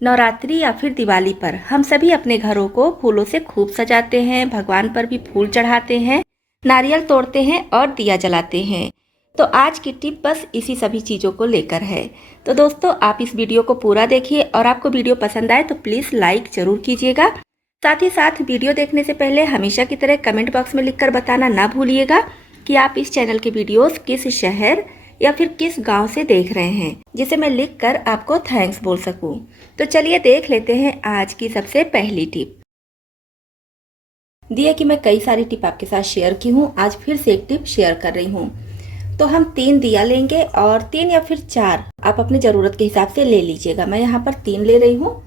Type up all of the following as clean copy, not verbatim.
नवरात्रि या फिर दिवाली पर हम सभी अपने घरों को फूलों से खूब सजाते हैं, भगवान पर भी फूल चढ़ाते हैं, नारियल तोड़ते हैं और दिया जलाते हैं। तो आज की टिप बस इसी सभी चीज़ों को लेकर है। तो दोस्तों, आप इस वीडियो को पूरा देखिए और आपको वीडियो पसंद आए तो प्लीज़ लाइक ज़रूर कीजिएगा। साथ ही साथ वीडियो देखने से पहले हमेशा की तरह कमेंट बॉक्स में लिखकर बताना ना भूलिएगा कि आप इस चैनल के वीडियोस किस शहर या फिर किस गांव से देख रहे हैं, जिसे मैं लिखकर आपको थैंक्स बोल सकूं। तो चलिए देख लेते हैं आज की सबसे पहली टिप। दिए कि मैं कई सारी टिप आपके साथ शेयर की हूँ, आज फिर से एक टिप शेयर कर रही हूँ। तो हम 3 दिया लेंगे और 3 या फिर 4 आप अपनी ज़रूरत के हिसाब से ले लीजिएगा। मैं यहाँ पर 3 ले रही हूँ।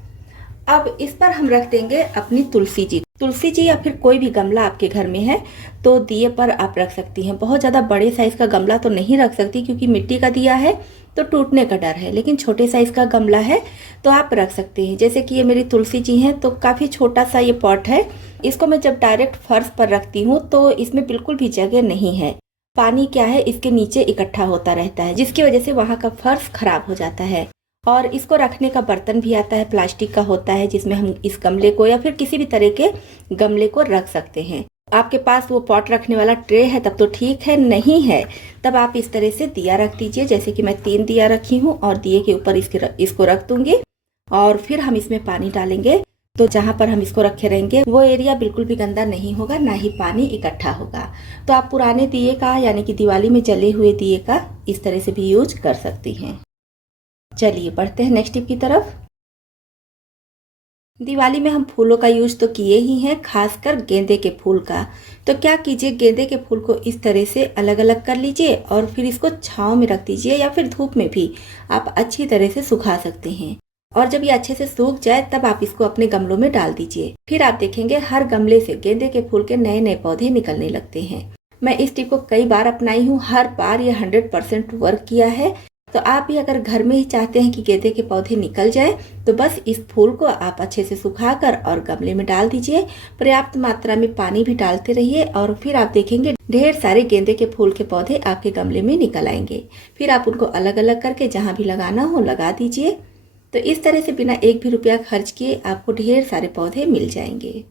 अब इस पर हम रख देंगे अपनी तुलसी जी या फिर कोई भी गमला आपके घर में है तो दिए पर आप रख सकती हैं। बहुत ज़्यादा बड़े साइज़ का गमला तो नहीं रख सकती क्योंकि मिट्टी का दिया है तो टूटने का डर है, लेकिन छोटे साइज़ का गमला है तो आप रख सकते हैं। जैसे कि ये मेरी तुलसी जी हैं तो काफ़ी छोटा सा ये पॉट है। इसको मैं जब डायरेक्ट फर्श पर रखती हूँ तो इसमें बिल्कुल भी जगह नहीं है। पानी क्या है इसके नीचे इकट्ठा होता रहता है, जिसकी वजह से वहाँ का फर्श खराब हो जाता है। और इसको रखने का बर्तन भी आता है, प्लास्टिक का होता है, जिसमें हम इस गमले को या फिर किसी भी तरह के गमले को रख सकते हैं। आपके पास वो पॉट रखने वाला ट्रे है तब तो ठीक है, नहीं है तब आप इस तरह से दिया रख दीजिए। जैसे कि मैं 3 दिया रखी हूँ और दिए के ऊपर इसको रख दूंगी और फिर हम इसमें पानी डालेंगे। तो जहाँ पर हम इसको रखे रहेंगे वो एरिया बिल्कुल भी गंदा नहीं होगा, ना ही पानी इकट्ठा होगा। तो आप पुराने दिए का यानी कि दिवाली में जले हुए दिए का इस तरह से भी यूज कर सकती हैं। चलिए बढ़ते हैं नेक्स्ट टिप की तरफ। दिवाली में हम फूलों का यूज तो किए ही हैं, खासकर गेंदे के फूल का। तो क्या कीजिए, गेंदे के फूल को इस तरह से अलग अलग कर लीजिए और फिर इसको छांव में रख दीजिए या फिर धूप में भी आप अच्छी तरह से सुखा सकते हैं। और जब ये अच्छे से सूख जाए तब आप इसको अपने गमलों में डाल दीजिए। फिर आप देखेंगे हर गमले से गेंदे के फूल के नए नए पौधे निकलने लगते हैं। मैं इस टिप को कई बार अपनाई हूँ, हर बार ये 100% वर्क किया है। तो आप भी अगर घर में ही चाहते हैं कि गेंदे के पौधे निकल जाए तो बस इस फूल को आप अच्छे से सुखाकर और गमले में डाल दीजिए। पर्याप्त मात्रा में पानी भी डालते रहिए और फिर आप देखेंगे ढेर सारे गेंदे के फूल के पौधे आपके गमले में निकल आएंगे। फिर आप उनको अलग अलग करके जहाँ भी लगाना हो लगा दीजिए। तो इस तरह से बिना एक भी रुपया खर्च किए आपको ढेर सारे पौधे मिल जाएंगे।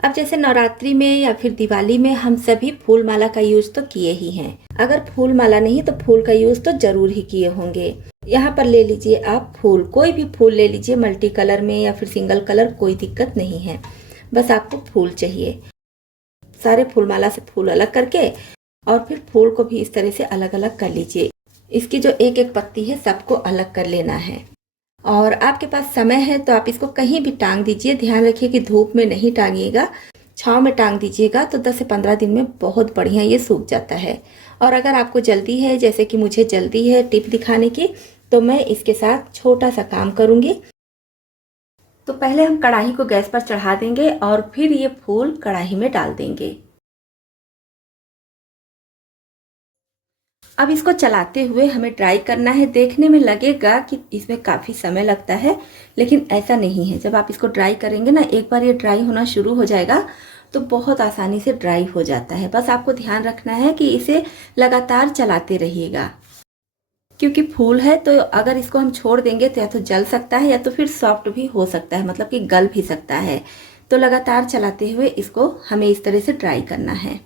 अब जैसे नवरात्रि में या फिर दिवाली में हम सभी फूल माला का यूज तो किए ही हैं। अगर फूल माला नहीं तो फूल का यूज तो जरूर ही किए होंगे। यहाँ पर ले लीजिए आप फूल, कोई भी फूल ले लीजिए, मल्टी कलर में या फिर सिंगल कलर, कोई दिक्कत नहीं है। बस आपको फूल चाहिए। सारे फूल माला से फूल अलग करके और फिर फूल को भी इस तरह से अलग अलग कर लीजिए। इसकी जो एक एक पत्ती है सबको अलग कर लेना है। और आपके पास समय है तो आप इसको कहीं भी टांग दीजिए। ध्यान रखिए कि धूप में नहीं टांगिएगा, छांव में टांग दीजिएगा तो 10 से 15 दिन में बहुत बढ़िया ये सूख जाता है। और अगर आपको जल्दी है, जैसे कि मुझे जल्दी है टिप दिखाने की, तो मैं इसके साथ छोटा सा काम करूंगी। तो पहले हम कढ़ाई को गैस पर चढ़ा देंगे और फिर ये फूल कढ़ाई में डाल देंगे। अब इसको चलाते हुए हमें ड्राई करना है। देखने में लगेगा कि इसमें काफ़ी समय लगता है, लेकिन ऐसा नहीं है। जब आप इसको ड्राई करेंगे ना, एक बार ये ड्राई होना शुरू हो जाएगा तो बहुत आसानी से ड्राई हो जाता है। बस आपको ध्यान रखना है कि इसे लगातार चलाते रहिएगा, क्योंकि फूल है तो अगर इसको हम छोड़ देंगे तो या तो जल सकता है या तो फिर सॉफ्ट भी हो सकता है, मतलब कि गल भी सकता है। तो लगातार चलाते हुए इसको हमें इस तरह से ड्राई करना है।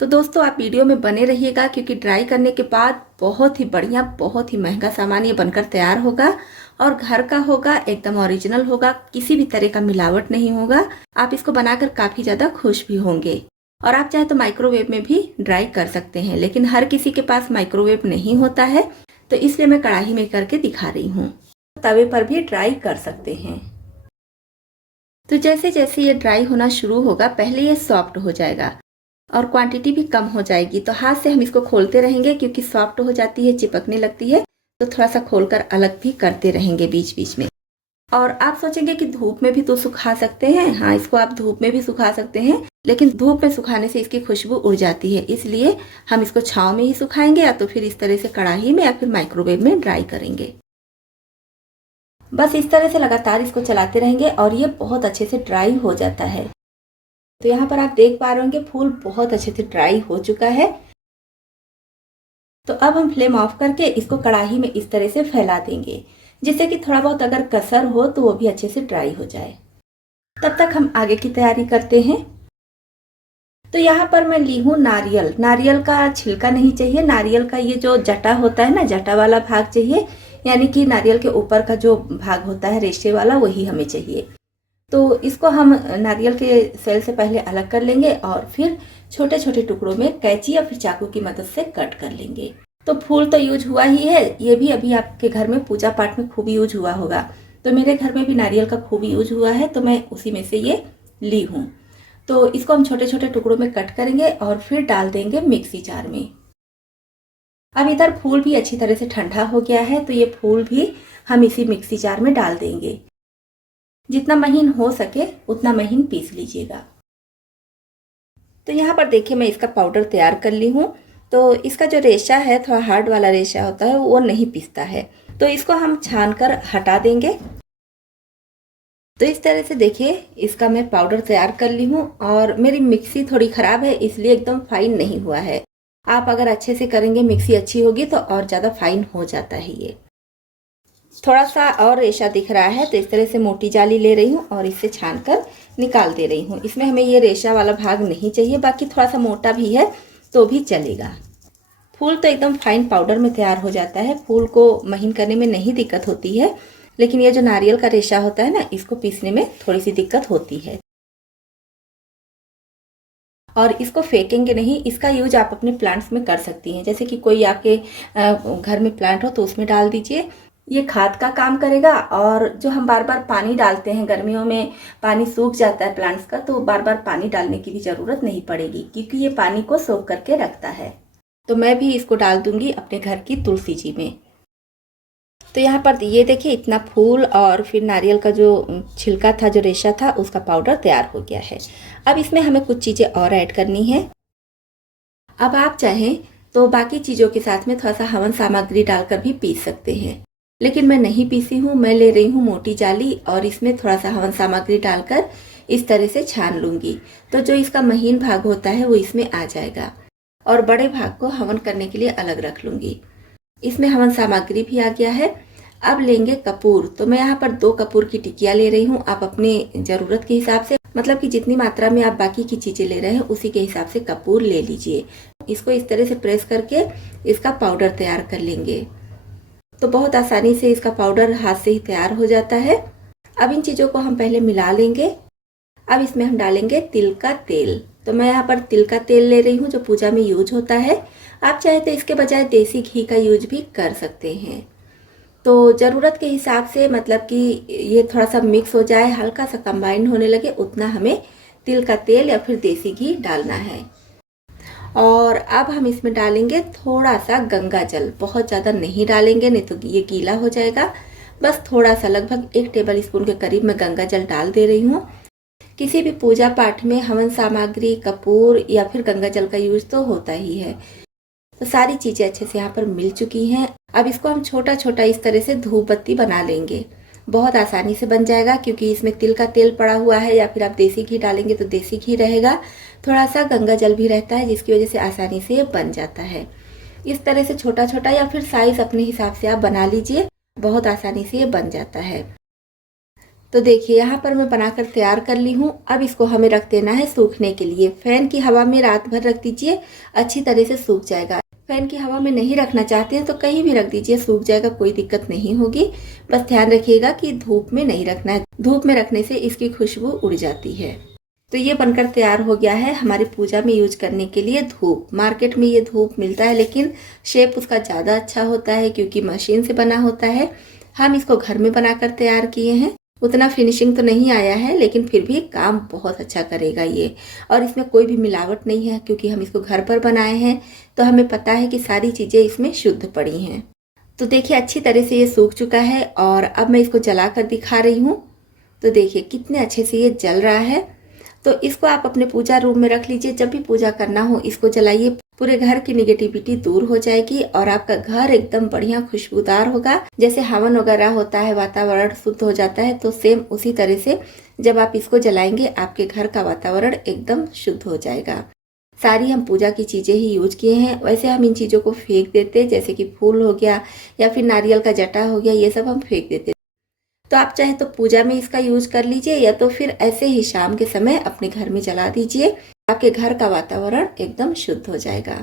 तो दोस्तों, आप वीडियो में बने रहिएगा क्योंकि ड्राई करने के बाद बहुत ही बढ़िया, बहुत ही महंगा सामान ये बनकर तैयार होगा और घर का होगा, एकदम ओरिजिनल होगा, किसी भी तरह का मिलावट नहीं होगा। आप इसको बनाकर काफ़ी ज़्यादा खुश भी होंगे। और आप चाहे तो माइक्रोवेव में भी ड्राई कर सकते हैं, लेकिन हर किसी के पास माइक्रोवेव नहीं होता है तो इसलिए मैं कढ़ाई में करके दिखा रही हूँ। तवे पर भी ड्राई कर सकते हैं। तो जैसे जैसे ये ड्राई होना शुरू होगा, पहले ये सॉफ्ट हो जाएगा और क्वांटिटी भी कम हो जाएगी। तो हाथ से हम इसको खोलते रहेंगे, क्योंकि सॉफ्ट हो जाती है, चिपकने लगती है, तो थोड़ा सा खोलकर अलग भी करते रहेंगे बीच बीच में। और आप सोचेंगे कि धूप में भी तो सुखा सकते हैं। हाँ, इसको आप धूप में भी सुखा सकते हैं, लेकिन धूप में सुखाने से इसकी खुशबू उड़ जाती है, इसलिए हम इसको छांव में ही सुखाएंगे या तो फिर इस तरह से कढ़ाई में या फिर माइक्रोवेव में ड्राई करेंगे। बस इस तरह से लगातार इसको चलाते रहेंगे और ये बहुत अच्छे से ड्राई हो जाता है। तो यहाँ पर आप देख पा रहे होंगे फूल बहुत अच्छे से ड्राई हो चुका है। तो अब हम फ्लेम ऑफ करके इसको कढ़ाई में इस तरह से फैला देंगे, जिससे कि थोड़ा बहुत अगर कसर हो तो वो भी अच्छे से ड्राई हो जाए। तब तक हम आगे की तैयारी करते हैं। तो यहाँ पर मैं ली हूँ नारियल। नारियल का छिलका नहीं चाहिए, नारियल का ये जो जटा होता है ना, जटा वाला भाग चाहिए, यानी कि नारियल के ऊपर का जो भाग होता है रेशे वाला, वही हमें चाहिए। तो इसको हम नारियल के सेल से पहले अलग कर लेंगे और फिर छोटे छोटे टुकड़ों में कैंची या फिर चाकू की मदद से कट कर लेंगे। तो फूल तो यूज हुआ ही है, ये भी अभी आपके घर में पूजा पाठ में खूब यूज हुआ होगा। तो मेरे घर में भी नारियल का खूब यूज हुआ है, तो मैं उसी में से ये ली हूँ। तो इसको हम छोटे छोटे टुकड़ों में कट करेंगे और फिर डाल देंगे मिक्सी जार में। अब इधर फूल भी अच्छी तरह से ठंडा हो गया है, तो ये फूल भी हम इसी मिक्सी जार में डाल देंगे। जितना महीन हो सके उतना महीन पीस लीजिएगा। तो यहाँ पर देखिए मैं इसका पाउडर तैयार कर ली हूँ। तो इसका जो रेशा है, थोड़ा हार्ड वाला रेशा होता है, वो नहीं पीसता है, तो इसको हम छान कर हटा देंगे। तो इस तरह से देखिए इसका मैं पाउडर तैयार कर ली हूँ। और मेरी मिक्सी थोड़ी ख़राब है, इसलिए एकदम फाइन नहीं हुआ है। आप अगर अच्छे से करेंगे, मिक्सी अच्छी होगी तो और ज़्यादा फाइन हो जाता है। ये थोड़ा सा और रेशा दिख रहा है, तो इस तरह से मोटी जाली ले रही हूँ और इससे छान कर निकाल दे रही हूँ। इसमें हमें ये रेशा वाला भाग नहीं चाहिए, बाकी थोड़ा सा मोटा भी है तो भी चलेगा। फूल तो एकदम फाइन पाउडर में तैयार हो जाता है, फूल को महीन करने में नहीं दिक्कत होती है, लेकिन ये जो नारियल का रेशा होता है ना, इसको पीसने में थोड़ी सी दिक्कत होती है। और इसको फेंकेंगे नहीं, इसका यूज आप अपने प्लांट्स में कर सकती हैं। जैसे कि कोई आपके घर में प्लांट हो तो उसमें डाल दीजिए, ये खाद का काम करेगा। और जो हम बार बार पानी डालते हैं, गर्मियों में पानी सूख जाता है प्लांट्स का, तो बार बार पानी डालने की भी ज़रूरत नहीं पड़ेगी, क्योंकि ये पानी को सोख करके रखता है। तो मैं भी इसको डाल दूंगी अपने घर की तुलसी जी में। तो यहाँ पर ये देखिए इतना फूल और फिर नारियल का जो छिलका था, जो रेशा था, उसका पाउडर तैयार हो गया है। अब इसमें हमें कुछ चीज़ें और ऐड करनी है। अब आप चाहें तो बाकी चीज़ों के साथ में थोड़ा सा हवन सामग्री डालकर भी पीस सकते हैं, लेकिन मैं नहीं पीसी हूँ। मैं ले रही हूँ मोटी जाली और इसमें थोड़ा सा हवन सामग्री डालकर इस तरह से छान लूँगी। तो जो इसका महीन भाग होता है वो इसमें आ जाएगा और बड़े भाग को हवन करने के लिए अलग रख लूँगी। इसमें हवन सामग्री भी आ गया है। अब लेंगे कपूर। तो मैं यहाँ पर 2 कपूर की टिकिया ले रही हूँ। आप अपनी ज़रूरत के हिसाब से, मतलब कि जितनी मात्रा में आप बाकी की चीज़ें ले रहे हैं उसी के हिसाब से कपूर ले लीजिए। इसको इस तरह से प्रेस करके इसका पाउडर तैयार कर लेंगे। तो बहुत आसानी से इसका पाउडर हाथ से ही तैयार हो जाता है। अब इन चीज़ों को हम पहले मिला लेंगे। अब इसमें हम डालेंगे तिल का तेल। तो मैं यहाँ पर तिल का तेल ले रही हूँ, जो पूजा में यूज होता है। आप चाहे तो इसके बजाय देसी घी का यूज भी कर सकते हैं। तो ज़रूरत के हिसाब से, मतलब कि ये थोड़ा सा मिक्स हो जाए, हल्का सा कंबाइन होने लगे, उतना हमें तिल का तेल या फिर देसी घी डालना है। और अब हम इसमें डालेंगे थोड़ा सा गंगा जल। बहुत ज़्यादा नहीं डालेंगे, नहीं तो ये गीला हो जाएगा। बस थोड़ा सा, लगभग 1 टेबल स्पून के करीब मैं गंगा जल डाल दे रही हूँ। किसी भी पूजा पाठ में हवन सामग्री, कपूर या फिर गंगा जल का यूज तो होता ही है। तो सारी चीज़ें अच्छे से यहाँ पर मिल चुकी हैं। अब इसको हम छोटा छोटा इस तरह से धूप बत्ती बना लेंगे। बहुत आसानी से बन जाएगा, क्योंकि इसमें तिल का तेल पड़ा हुआ है, या फिर आप देसी घी डालेंगे तो देसी घी रहेगा, थोड़ा सा गंगा जल भी रहता है, जिसकी वजह से आसानी से ये बन जाता है। इस तरह से छोटा छोटा या फिर साइज अपने हिसाब से आप बना लीजिए, बहुत आसानी से ये बन जाता है। तो देखिए यहाँ पर मैं बनाकर तैयार कर ली हूँ। अब इसको हमें रख देना है सूखने के लिए। फैन की हवा में रात भर रख दीजिए, अच्छी तरह से सूख जाएगा। फैन की हवा में नहीं रखना चाहते हैं तो कहीं भी रख दीजिए, सूख जाएगा, कोई दिक्कत नहीं होगी। बस ध्यान रखिएगा कि धूप में नहीं रखना है, धूप में रखने से इसकी खुशबू उड़ जाती है। तो ये बनकर तैयार हो गया है हमारी पूजा में यूज करने के लिए धूप। मार्केट में ये धूप मिलता है, लेकिन शेप उसका ज़्यादा अच्छा होता है, क्योंकि मशीन से बना होता है। हम इसको घर में बनाकर तैयार किए हैं। उतना फिनिशिंग तो नहीं आया है, लेकिन फिर भी काम बहुत अच्छा करेगा ये। और इसमें कोई भी मिलावट नहीं है, क्योंकि हम इसको घर पर बनाए हैं, तो हमें पता है कि सारी चीज़ें इसमें शुद्ध पड़ी हैं। तो देखिए अच्छी तरह से ये सूख चुका है और अब मैं इसको जला कर दिखा रही हूँ। तो देखिए कितने अच्छे से ये जल रहा है। तो इसको आप अपने पूजा रूम में रख लीजिए, जब भी पूजा करना हो इसको जलाइए। पूरे घर की निगेटिविटी दूर हो जाएगी और आपका घर एकदम बढ़िया खुशबूदार होगा। जैसे हवन वगैरह होता है, वातावरण शुद्ध हो जाता है, तो सेम उसी तरह से जब आप इसको जलाएंगे आपके घर का वातावरण एकदम शुद्ध हो जाएगा। सारी हम पूजा की चीज़ें ही यूज किए हैं। वैसे हम इन चीज़ों को फेंक देते हैं, जैसे कि फूल हो गया या फिर नारियल का जटा हो गया, ये सब हम फेंक देते हैं। तो आप चाहे तो पूजा में इसका यूज कर लीजिए या तो फिर ऐसे ही शाम के समय अपने घर में जला दीजिए। आपके घर का वातावरण एकदम शुद्ध हो जाएगा।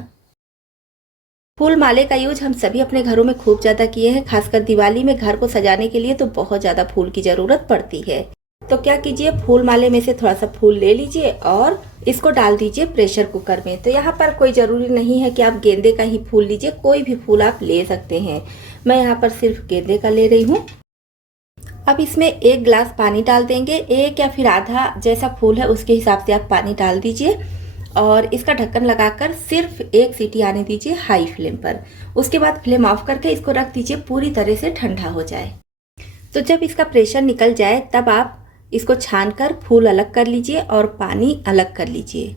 फूल माले का यूज हम सभी अपने घरों में खूब ज़्यादा किए हैं। खासकर दिवाली में घर को सजाने के लिए तो बहुत ज़्यादा फूल की ज़रूरत पड़ती है। तो क्या कीजिए, फूल माले में से थोड़ा सा फूल ले लीजिए और इसको डाल दीजिए प्रेशर कुकर में। तो यहाँ पर कोई ज़रूरी नहीं है कि आप गेंदे का ही फूल लीजिए, कोई भी फूल आप ले सकते हैं। मैं यहाँ पर सिर्फ गेंदे का ले रही हूँ। अब इसमें 1 गिलास पानी डाल देंगे। 1 या फिर आधा, जैसा फूल है उसके हिसाब से आप पानी डाल दीजिए और इसका ढक्कन लगाकर सिर्फ 1 सीटी आने दीजिए हाई फ्लेम पर। उसके बाद फ्लेम ऑफ करके इसको रख दीजिए, पूरी तरह से ठंडा हो जाए। तो जब इसका प्रेशर निकल जाए तब आप इसको छानकर फूल अलग कर लीजिए और पानी अलग कर लीजिए।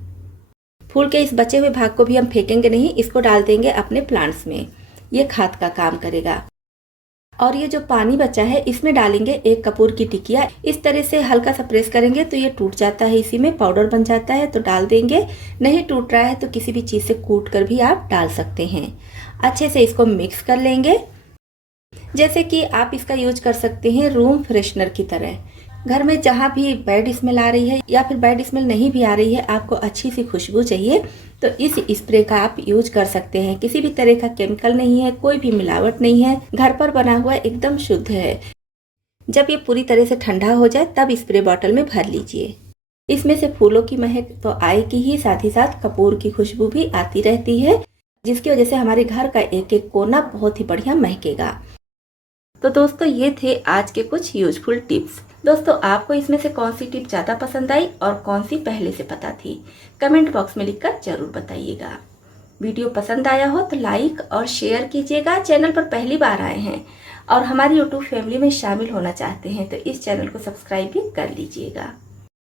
फूल के इस बचे हुए भाग को भी हम फेंकेंगे नहीं, इसको डाल देंगे अपने प्लांट्स में, ये खाद का काम करेगा। और ये जो पानी बचा है इसमें डालेंगे 1 कपूर की टिकिया। इस तरह से हल्का सा प्रेस करेंगे तो ये टूट जाता है, इसी में पाउडर बन जाता है, तो डाल देंगे। नहीं टूट रहा है तो किसी भी चीज़ से कूट कर भी आप डाल सकते हैं। अच्छे से इसको मिक्स कर लेंगे। जैसे कि आप इसका यूज कर सकते हैं रूम फ्रेशनर की तरह। घर में जहाँ भी बैड स्मेल आ रही है या फिर बैड स्मेल नहीं भी आ रही है, आपको अच्छी सी खुशबू चाहिए तो इस स्प्रे का आप यूज कर सकते हैं। किसी भी तरह का केमिकल नहीं है, कोई भी मिलावट नहीं है, घर पर बना हुआ एकदम शुद्ध है। जब ये पूरी तरह से ठंडा हो जाए तब स्प्रे बॉटल में भर लीजिए। इसमें से फूलों की महक तो आएगी ही, साथ ही साथ कपूर की खुशबू भी आती रहती है, जिसकी वजह से हमारे घर का एक एक कोना बहुत ही बढ़िया महकेगा। तो दोस्तों ये थे आज के कुछ यूजफुल टिप्स। दोस्तों आपको इसमें से कौन सी टिप ज़्यादा पसंद आई और कौन सी पहले से पता थी, कमेंट बॉक्स में लिखकर जरूर बताइएगा। वीडियो पसंद आया हो तो लाइक और शेयर कीजिएगा। चैनल पर पहली बार आए हैं और हमारी यूट्यूब फैमिली में शामिल होना चाहते हैं तो इस चैनल को सब्सक्राइब भी कर लीजिएगा।